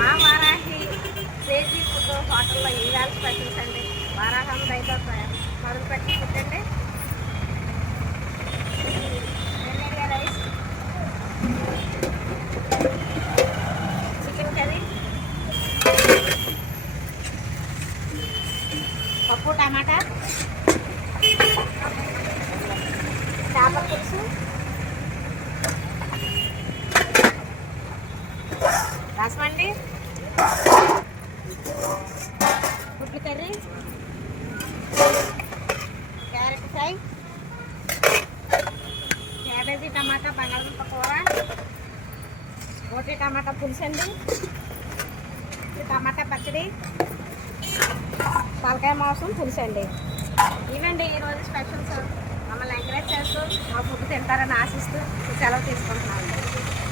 మా Varahi crazy food హోటల్లో ఈవేళ స్పెషల్స్ అండి. వారాహం అయితే మొదలు పెట్టి ఫుడ్ రైస్, చికెన్ కర్రీ, పప్పు టమాటా, చేపల పులుసు, రసమండి, గుడ్లు కర్రీ, క్యారెట్ ఫ్రై, క్యాబేజీ టమాటా బంగాళదుంప కూర, రోటి టమాటా పులుసు అండి, టమాటా పచ్చడి, తలకాయ మాంసం పులుసు అండి. ఇవండి ఈరోజు స్పెషల్స్. మమ్మల్ని ఎంకరేజ్ చేస్తూ మా ఫుడ్ తింటారని ఆశిస్తూ సెలవు తీసుకుంటున్నాను.